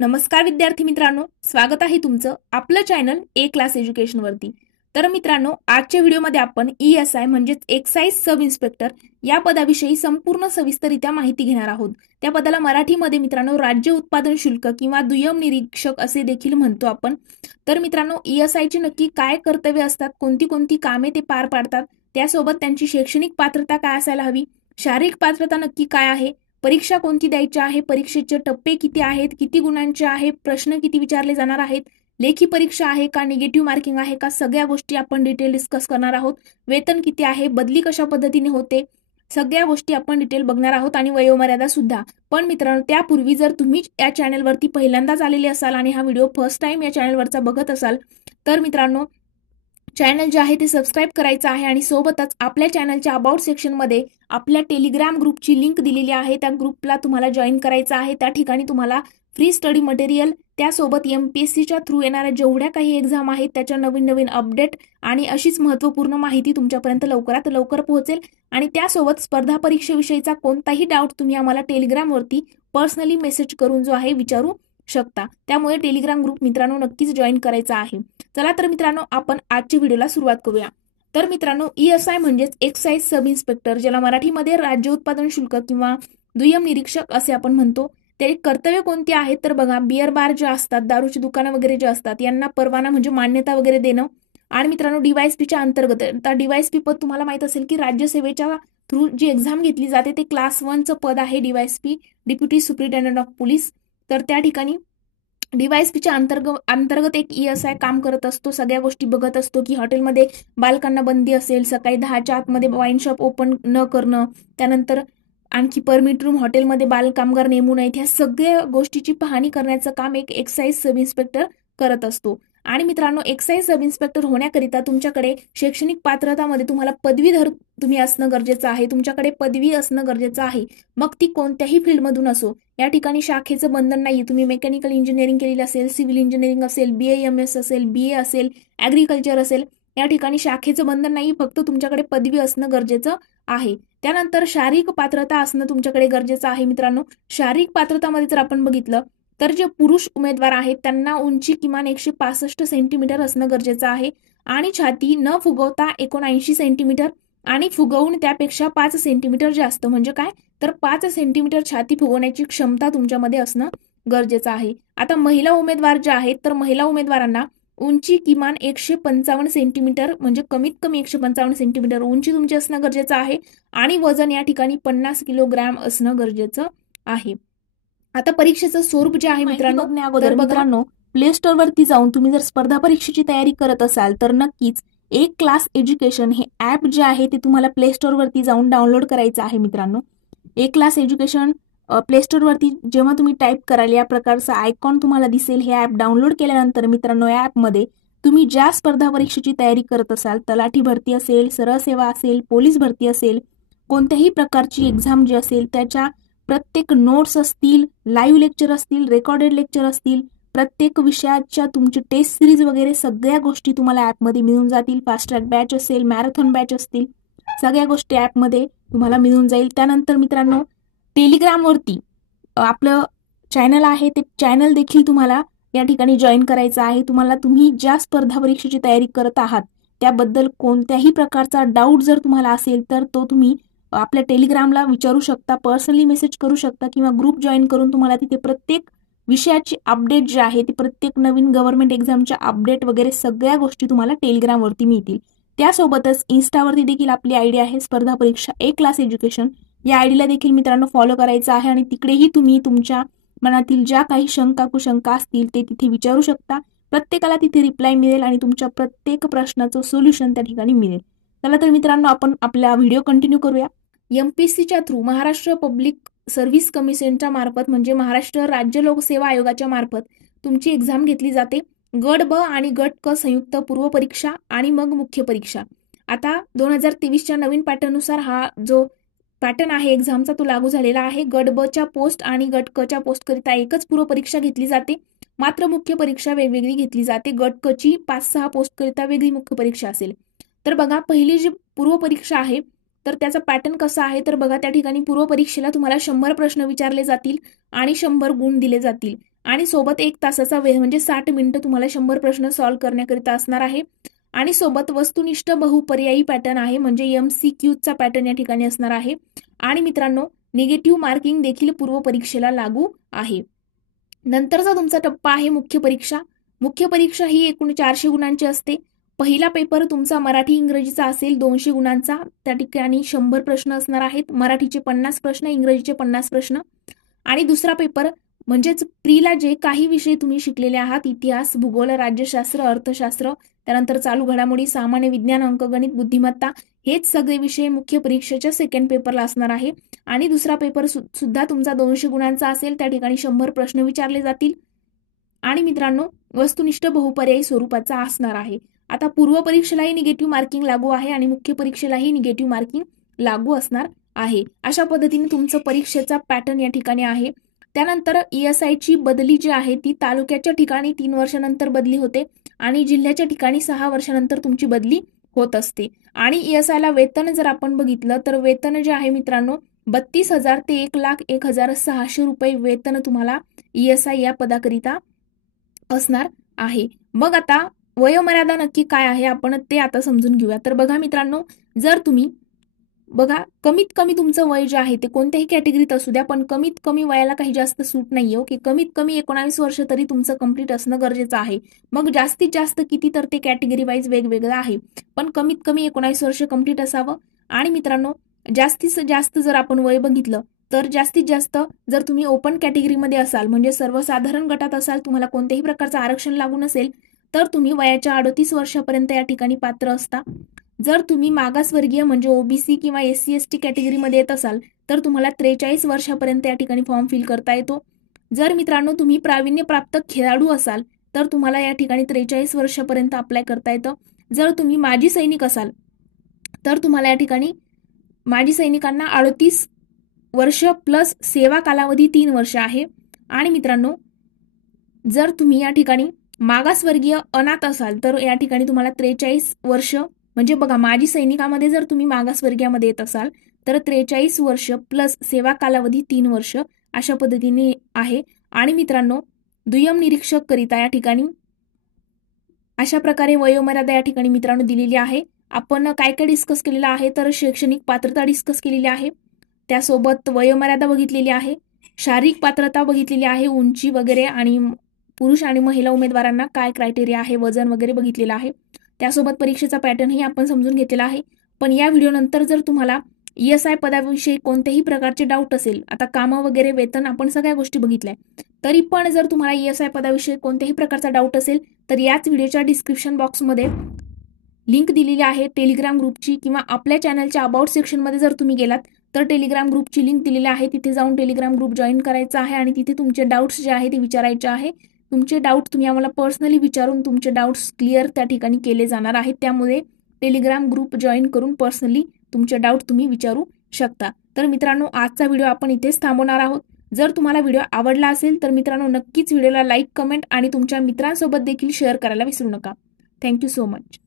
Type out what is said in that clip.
नमस्कार विद्यार्थी मित्रांनो, स्वागत आहे तुमचं आपलं चॅनल ए क्लास एज्युकेशन वरती। तर मित्रांनो, आजच्या व्हिडिओमध्ये आपण ESI म्हणजेच एक्साइज सब इन्स्पेक्टर या पदाविषयी संपूर्ण सविस्तररित्या माहिती घेणार आहोत। त्या पदाला मराठीमध्ये मित्रांनो राज्य उत्पादन शुल्क किंवा दुय्यम निरीक्षक असे देखील म्हणतो आपण। तर मित्रांनो, ESI ची नक्की काय कर्तव्य असतात, कोणती कोणती कामे ते पार पाडतात, त्यासोबत त्यांची शैक्षणिक पात्रता काय असायला हवी, शारीरिक पात्रता नक्की काय आहे, परीक्षा कोणती द्यायची आहे, परीक्षेचे टप्पे किती आहेत, किती गुणांचे आहे, प्रश्न किती विचारले जाणार आहेत, लेखी परीक्षा आहे का, निगेटिव्ह मार्किंग आहे का, सगळ्या गोष्टी आपण डिटेल डिस्कस करणार आहोत। वेतन किती आहे, बदली कशा पद्धतीने होते, सगळ्या गोष्टी आपण डिटेल बघणार आहोत आणि वयोमर्यादा सुद्धा। पण मित्रांनो, त्यापूर्वी जर तुम्ही या चॅनलवरती पहिल्यांदाच आलेले असाल आणि हा व्हिडिओ फर्स्ट टाइम या चॅनलवरचा बघत असाल तर मित्रांनो, चॅनल जे आहे ते सबस्क्राईब करायचं आहे आणि सोबतच आपल्या चॅनलच्या अबाउट सेक्शन मध्ये आपल्या टेलिग्राम ग्रुपची लिंक दिलेली आहे। त्या ग्रुपला तुम्हाला जॉईन करायचं आहे। त्या ठिकाणी तुम्हाला फ्री स्टडी मटेरियल, त्यासोबत MPSCच्या थ्रू येणाऱ्या जेवढ्या काही एक्झाम आहेत त्याच्या नवीन नवीन अपडेट आणि अशीच महत्त्वपूर्ण माहिती तुमच्यापर्यंत लवकरात लवकर पोहोचेल। आणि त्यासोबत स्पर्धा परीक्षेविषयीचा कोणताही डाऊट तुम्ही आम्हाला टेलिग्रामवरती पर्सनली मेसेज करून जो आहे विचारू शकता। त्यामुळे टेलिग्राम ग्रुप मित्रांनो नक्कीच जॉईन करायचा आहे। चला तर मित्रांनो, आपण आजच्या व्हिडिओला सुरुवात करूया। तर मित्रांनो, ESI म्हणजेच एक्साइज सब इन्स्पेक्टर, ज्याला मराठीमध्ये राज्य उत्पादन शुल्क किंवा दुय्यम निरीक्षक असे आपण म्हणतो, ते कर्तव्य कोणती आहेत तर बघा, बियर बार जे असतात, दारूची दुकानं वगैरे जे असतात यांना परवाना म्हणजे मान्यता वगैरे देणं। आणि मित्रांनो, DYSPच्या अंतर्गत, आता DYSP पद तुम्हाला माहित असेल की राज्यसेवेच्या थ्रू जी एक्झाम घेतली जाते ते क्लास 1चं पद आहे DYSP, deputy superintendent of police. तर त्या ठिकाणी DYSPच्या अंतर्गत एक ESI काम करत असतो, सगळ्या गोष्टी बघत असतो की हॉटेलमध्ये बालकांना बंदी असेल, सकाळी 10च्या आतमध्ये वाईन शॉप ओपन न करणं, त्यानंतर आणखी परमिट रूम हॉटेलमध्ये बाल कामगार नेमू नयेत, ह्या सगळ्या गोष्टीची पाहणी करण्याचं काम एक एक्साइज सब इन्स्पेक्टर करत असतो। आणि मित्रांनो, एक्साइज सब इन्स्पेक्टर होण्याकरिता तुमच्याकडे शैक्षणिक पात्रतामध्ये तुम्हाला पदवीधर तुम्ही असणं गरजेचं आहे, तुमच्याकडे पदवी असणं गरजेचं आहे, मग ती कोणत्याही फील्डमधून असो। या ठिकाणी शाखेचं बंधन नाही, तुम्ही मेकॅनिकल इंजिनिअरिंग केलेली असेल, सिव्हिल इंजिनिअरिंग असेल, BAMS असेल, BA असेल, ऍग्रिकल्चर असेल, या ठिकाणी शाखेचं बंधन नाही, फक्त तुमच्याकडे पदवी असणं गरजेचं आहे। त्यानंतर शारीरिक पात्रता असणं तुमच्याकडे गरजेचं आहे। मित्रांनो, शारीरिक पात्रतामध्ये जर आपण बघितलं तर जे पुरुष उमेदवार आहेत त्यांना उंची किमान 165 सेंटीमीटर असणं गरजेचं आहे आणि छाती न फुगवता 79 सेंटीमीटर आणि फुगवून त्यापेक्षा 5 सेंटीमीटर जास्त, म्हणजे काय तर 5 सेंटीमीटर छाती फुगवण्याची क्षमता तुमच्यामध्ये असणं गरजेचं आहे। आता महिला उमेदवार जे आहेत तर महिला उमेदवारांना उंची किमान 155 सेंटीमीटर, म्हणजे कमीत कमी 155 सेंटीमीटर उंची तुमची असणं गरजेचं आहे आणि वजन या ठिकाणी 50 किलोग्रॅम असणं गरजेचं आहे। आता परीक्षेचं स्वरूप जे आहे मित्रांनो, तर मित्रांनो, प्ले स्टोर वरती जाऊन तुम्ही जर स्पर्धा परीक्षेची तयारी करत असाल तर नक्कीच एक क्लास एज्युकेशन हे ऍप जे आहे ते तुम्हाला प्ले स्टोर वरती जाऊन डाउनलोड करायचं आहे। मित्रांनो, एक क्लास एज्युकेशन प्ले स्टोर वरती जेव्हा तुम्ही टाईप कराल या प्रकारचा आयकॉन तुम्हाला दिसेल। हे ऍप डाउनलोड केल्यानंतर मित्रांनो, या ऍपमध्ये तुम्ही ज्या स्पर्धा परीक्षेची तयारी करत असाल, तलाठी भरती असेल, सरळ सेवा असेल, पोलीस भरती असेल, कोणत्याही प्रकारची एक्झाम जी असेल त्याच्या प्रत्येक नोट्स असतील, लाईव्ह लेक्चर असतील, रेकॉर्डेड लेक्चर असतील, प्रत्येक विषयाच्या तुमची टेस्ट सिरीज वगैरे सगळ्या गोष्टी तुम्हाला ऍपमध्ये मिळून जातील। फास्ट ट्रॅक बॅच असेल, मॅरेथॉन बॅच असतील, सगळ्या गोष्टी ऍपमध्ये तुम्हाला मिळून जाईल। त्यानंतर मित्रांनो, टेलिग्रामवरती आपलं चॅनल आहे, ते चॅनल देखील तुम्हाला या ठिकाणी जॉईन करायचं आहे। तुम्ही ज्या स्पर्धा परीक्षेची तयारी करत आहात त्याबद्दल कोणत्याही प्रकारचा डाऊट जर तुम्हाला असेल तर तो तुम्ही आपल्या टेलिग्रामला विचारू शकता, पर्सनली मेसेज करू शकता किंवा ग्रुप जॉईन करून तुम्हाला तिथे प्रत्येक विषयाची अपडेट जे आहे ती प्रत्येक नवीन गव्हर्नमेंट एक्झामच्या अपडेट वगैरे सगळ्या गोष्टी तुम्हाला टेलिग्रामवरती मिळतील। त्यासोबतच इन्स्टावरती देखील आपली आयडी आहे स्पर्धा परीक्षा एक क्लास एज्युकेशन, या आयडीला देखील मित्रांनो फॉलो करायचं आहे आणि तिकडेही तुम्ही तुमच्या मनातील ज्या काही शंका कुशंका असतील ते तिथे विचारू शकता। प्रत्येकाला तिथे रिप्लाय मिळेल आणि तुमच्या प्रत्येक प्रश्नाचं सोल्युशन त्या ठिकाणी मिळेल। चला तर मित्रांनो, आपण आपला व्हिडिओ कंटिन्यू करूया। MPSCच्या थ्रू महाराष्ट्र पब्लिक सर्व्हिस कमिशनच्या मार्फत म्हणजे महाराष्ट्र राज्य लोकसेवा आयोगाच्या मार्फत तुमची एक्झाम घेतली जाते। गट ब आणि गट क संयुक्त पूर्व परीक्षा आणि मग मुख्य परीक्षा। आता 2023च्या नवीन पॅटर्ननुसार हा जो पॅटर्न आहे एक्झामचा तो लागू झालेला आहे। गट ब च्या पोस्ट आणि गट क च्या पोस्ट करिता एकच पूर्व परीक्षा घेतली जाते, मात्र मुख्य परीक्षा वेगवेगळी घेतली जाते। गट क ची 5-6 पोस्ट करिता वेगळी मुख्य परीक्षा असेल। तर बघा, पहिली जी पूर्व परीक्षा आहे तर त्याचा पॅटर्न कसा आहे तर बघा, त्या ठिकाणी पूर्व परीक्षेला तुम्हाला 100 प्रश्न विचारले जातील आणि 100 गुण दिले जातील। आणि सोबत 1 तासाचा वेळ म्हणजे 60 मिनिटं तुम्हाला 100 प्रश्न सॉल्व्ह करण्याकरिता असणार आहे आणि सोबत वस्तुनिष्ठ बहुपर्यायी पॅटर्न आहे म्हणजे MCQचा पॅटर्न या ठिकाणी असणार आहे आणि मित्रांनो निगेटिव्ह मार्किंग देखील पूर्व परीक्षेला लागू आहे. नंतरचा तुमचा टप्पा आहे मुख्य परीक्षा. मुख्य परीक्षा ही एकूण 400 गुणांची असते. पहिला पेपर तुमचा मराठी इंग्रजीचा असेल 200 गुणांचा. त्या ठिकाणी 100 प्रश्न असणार आहेत. मराठीचे 50 प्रश्न, इंग्रजीचे 50 प्रश्न. आणि दुसरा पेपर म्हणजेच प्रीला जे काही विषय तुम्ही शिकलेले आहात, इतिहास, भूगोल, राज्यशास्त्र, अर्थशास्त्र, त्यानंतर चालू घडामोडी, सामान्य विज्ञान, अंकगणित, बुद्धिमत्ता, हेच सगळे विषय मुख्य परीक्षेच्या सेकंड पेपरला असणार आहे. आणि दुसरा पेपर सुद्धा तुमचा 200 गुणांचा असेल. त्या ठिकाणी 100 प्रश्न विचारले जातील आणि मित्रांनो वस्तुनिष्ठ बहुपर्यायी स्वरूपाचा असणार आहे. आता पूर्व परीक्षेलाही निगेटिव्ह मार्किंग लागू आहे आणि मुख्य परीक्षेलाही निगेटिव्ह मार्किंग लागू असणार आहे. अशा पद्धतीने तुमचं परीक्षेचा पॅटर्न या ठिकाणी आहे. त्यानंतर ESI ची बदली जी आहे ती तालुक्याच्या ठिकाणी 3 वर्षानंतर बदली होते आणि जिल्ह्याच्या ठिकाणी 6 वर्षानंतर तुमची बदली होत असते. आणि ESI ला वेतन जर आपण बघितलं तर वेतन जे आहे मित्रांनो 32,000 ते 1,01,600 रुपये वेतन तुम्हाला ESI या पदाकरिता असणार आहे. मग आता वयोमर्यादा नक्की काय आहे आपण ते आता समजून घेऊया. तर बघा मित्रांनो, जर तुम्ही कमीत कमी तुमचं वय जे आहे ते कोणत्याही कॅटेगरीत असू द्या, पण कमीत कमी वयाला काही जास्त सूट नाहीये की कमीत कमी 19 वर्ष तरी तुमचं कंप्लीट असणं गरजेचं आहे. मग जास्तीत जास्त किती तर ते कॅटेगरी वाईज वेगवेगळं आहे, पण कमीत कमी 19 वर्ष कंप्लीट असावं. आणि मित्रांनो जास्तीत जास्त जर आपण वय बघितलं तर जास्तीत जास्त जर तुम्ही ओपन कॅटेगरीमध्ये असाल म्हणजे सर्वसाधारण गटात असाल, तुम्हाला कोणत्याही प्रकारचं आरक्षण लागू नसेल तर तुम्ही वयाच्या 38 वर्षापर्यंत या ठिकाणी पात्र असता. जर तुम्ही मागासवर्गीय म्हणजे OBC किंवा SC/ST कॅटेगरीमध्ये येत असाल तर तुम्हाला 43 वर्षापर्यंत या ठिकाणी फॉर्म फिल करता येतो. जर मित्रांनो तुम्ही प्रावीण्यप्राप्त खेळाडू असाल तर तुम्हाला या ठिकाणी 43 वर्षापर्यंत अप्लाय करता येतं. जर तुम्ही माजी सैनिक असाल तर तुम्हाला या ठिकाणी माजी सैनिकांना 38 वर्ष प्लस सेवा कालावधी 3 वर्ष आहे. आणि मित्रांनो जर तुम्ही या ठिकाणी मागासवर्गीय अनाथ असाल तर या ठिकाणी तुम्हाला 43 वर्ष म्हणजे बघा माजी सैनिकामध्ये जर तुम्ही मागासवर्गीयामध्ये येत असाल तर 43 वर्ष प्लस सेवा कालावधी 3 वर्ष अशा पद्धतीने आहे. आणि मित्रांनो दुय्यम निरीक्षक करिता या ठिकाणी अशा प्रकारे वयोमर्यादा या ठिकाणी मित्रांनो दिलेली आहे. आपण काय काय डिस्कस केलेलं आहे तर शैक्षणिक पात्रता डिस्कस केलेली आहे, त्यासोबत वयोमर्यादा बघितलेली आहे, शारीरिक पात्रता बघितलेली आहे, उंची वगैरे, आणि पुरुष आणि महिला उमेदवारांना काय क्रायटेरिया आहे, वजन वगैरे बघितलेलं आहे. त्यासोबत परीक्षेचा पॅटर्नही आपण समजून घेतलेला आहे. पण या व्हिडिओनंतर जर तुम्हाला ESI पदाविषयी कोणत्याही प्रकारचे डाऊट असेल, आता कामं वगैरे वेतन आपण सगळ्या गोष्टी बघितल्या, तरी पण जर तुम्हाला ESI पदाविषयी कोणत्याही प्रकारचा डाऊट असेल तर याच व्हिडिओच्या डिस्क्रिप्शन बॉक्समध्ये लिंक दिलेली आहे टेलिग्राम ग्रुपची, किंवा आपल्या चॅनलच्या अबाउट सेक्शनमध्ये जर तुम्ही गेलात तर टेलिग्राम ग्रुपची लिंक दिलेली आहे. तिथे जाऊन टेलिग्राम ग्रुप जॉईन करायचा आहे आणि तिथे तुमचे डाऊट्स जे आहे ते विचारायचे आहे. तुमचे डाऊट तुम्ही आम्हाला पर्सनली विचारून तुमचे डाऊट्स क्लिअर त्या ठिकाणी केले जाणार आहेत. त्यामुळे टेलिग्राम ग्रुप जॉईन करून पर्सनली तुमचे डाऊट तुम्ही विचारू शकता. तर मित्रांनो आजचा व्हिडिओ आपण इथेच थांबवणार आहोत. जर तुम्हाला व्हिडिओ आवडला असेल तर मित्रांनो नक्कीच व्हिडिओला लाईक, कमेंट आणि तुमच्या मित्रांसोबत देखील शेअर करायला विसरू नका. Thank you so much.